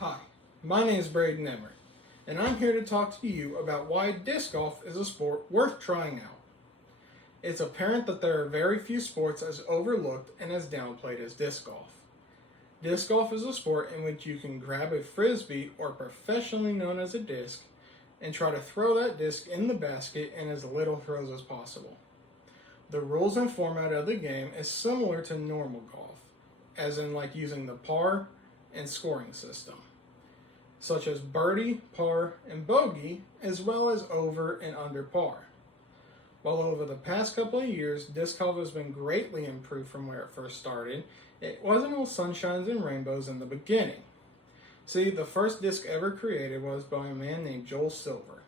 Hi, my name is Braden Emmer, and I'm here to talk to you about why disc golf is a sport worth trying out. It's apparent that there are very few sports as overlooked and as downplayed as disc golf. Disc golf is a sport in which you can grab a frisbee, or professionally known as a disc, and try to throw that disc in the basket in as little throws as possible. The rules and format of the game is similar to normal golf, as in like using the par and scoring system, such as birdie, par, and bogey, as well as over and under par. While over the past couple of years, disc golf has been greatly improved from where it first started, it wasn't all sunshines and rainbows in the beginning. See, the first disc ever created was by a man named Joel Silver.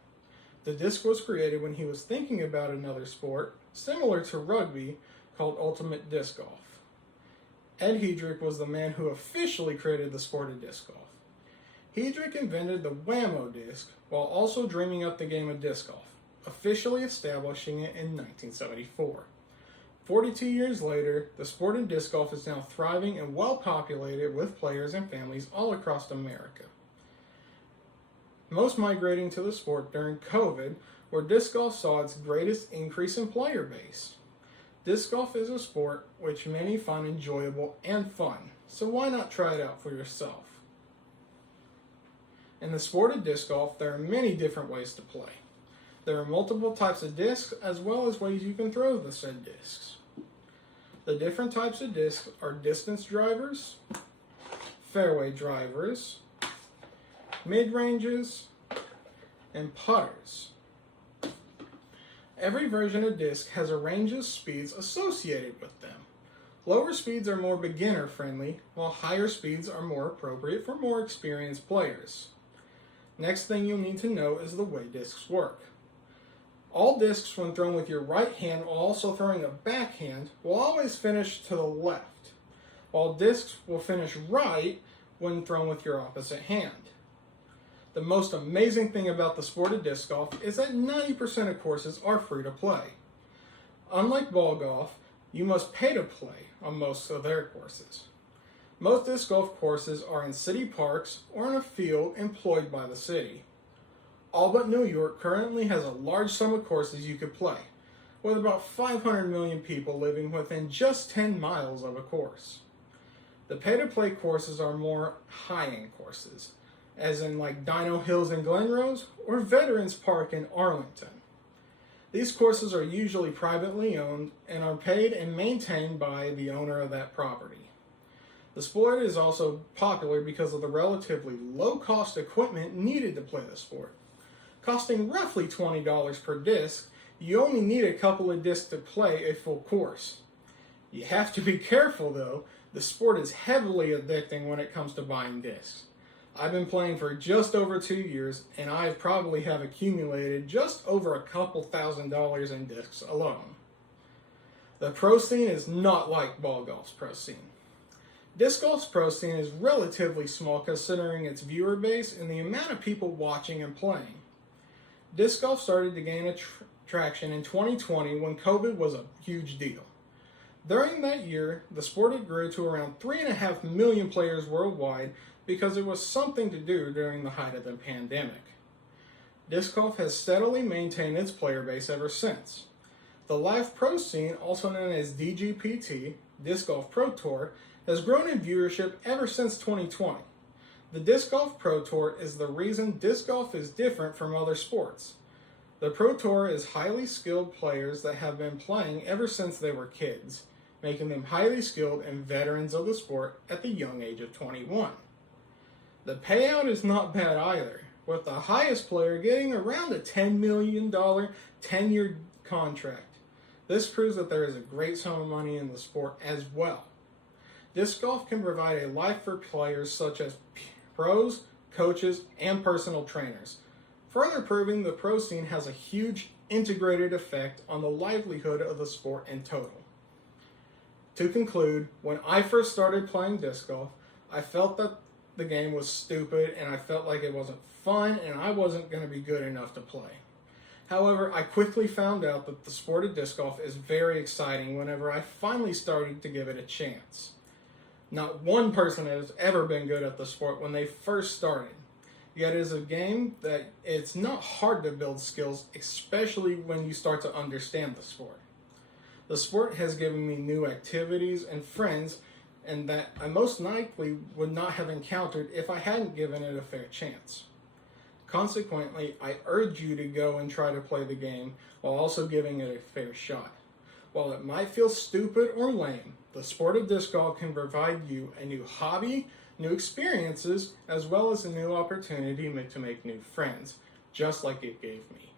The disc was created when he was thinking about another sport, similar to rugby, called ultimate disc golf. Ed Hedrick was the man who officially created the sport of disc golf. Hedrick invented the whammo disc while also dreaming up the game of disc golf, officially establishing it in 1974. 42 years later, the sport of disc golf is now thriving and well populated with players and families all across America. Most migrating to the sport during COVID, where disc golf saw its greatest increase in player base. Disc golf is a sport which many find enjoyable and fun, so why not try it out for yourself? In the sport of disc golf, there are many different ways to play. There are multiple types of discs, as well as ways you can throw the said discs. The different types of discs are distance drivers, fairway drivers, mid-ranges, and putters. Every version of disc has a range of speeds associated with them. Lower speeds are more beginner friendly, while higher speeds are more appropriate for more experienced players. Next thing you'll need to know is the way discs work. All discs, when thrown with your right hand while also throwing a backhand, will always finish to the left, while discs will finish right when thrown with your opposite hand. The most amazing thing about the sport of disc golf is that 90% of courses are free to play. Unlike ball golf, you must pay to play on most of their courses. Most disc golf courses are in city parks or in a field employed by the city. All but New York currently has a large sum of courses you could play, with about 500 million people living within just 10 miles of a course. The pay-to-play courses are more high-end courses, as in like Dino Hills in Glenrose or Veterans Park in Arlington. These courses are usually privately owned and are paid and maintained by the owner of that property. The sport is also popular because of the relatively low-cost equipment needed to play the sport. Costing roughly $20 per disc, you only need a couple of discs to play a full course. You have to be careful though, the sport is heavily addicting when it comes to buying discs. I've been playing for just over 2 years, and I probably have accumulated just over a couple $1,000s in discs alone. The pro scene is not like ball golf's pro scene. Disc golf's pro scene is relatively small considering its viewer base and the amount of people watching and playing. Disc golf started to gain traction in 2020 when COVID was a huge deal. During that year, the sport had grew to around 3.5 million players worldwide because it was something to do during the height of the pandemic. Disc golf has steadily maintained its player base ever since. The live pro scene, also known as DGPT, Disc Golf Pro Tour, has grown in viewership ever since 2020. The Disc Golf Pro Tour is the reason disc golf is different from other sports. The Pro Tour is highly skilled players that have been playing ever since they were kids, making them highly skilled and veterans of the sport at the young age of 21. The payout is not bad either, with the highest player getting around a $10 million 10-year contract. This proves that there is a great sum of money in the sport as well. Disc golf can provide a life for players such as pros, coaches, and personal trainers, further proving the pro scene has a huge integrated effect on the livelihood of the sport in total. To conclude, when I first started playing disc golf, I felt that the game was stupid and I felt like it wasn't fun and I wasn't going to be good enough to play. However, I quickly found out that the sport of disc golf is very exciting whenever I finally started to give it a chance. Not one person has ever been good at the sport when they first started. Yet it is a game that it's not hard to build skills, especially when you start to understand the sport. The sport has given me new activities and friends, and that I most likely would not have encountered if I hadn't given it a fair chance. Consequently, I urge you to go and try to play the game while also giving it a fair shot. While it might feel stupid or lame, the sport of disc golf can provide you a new hobby, new experiences, as well as a new opportunity to make new friends, just like it gave me.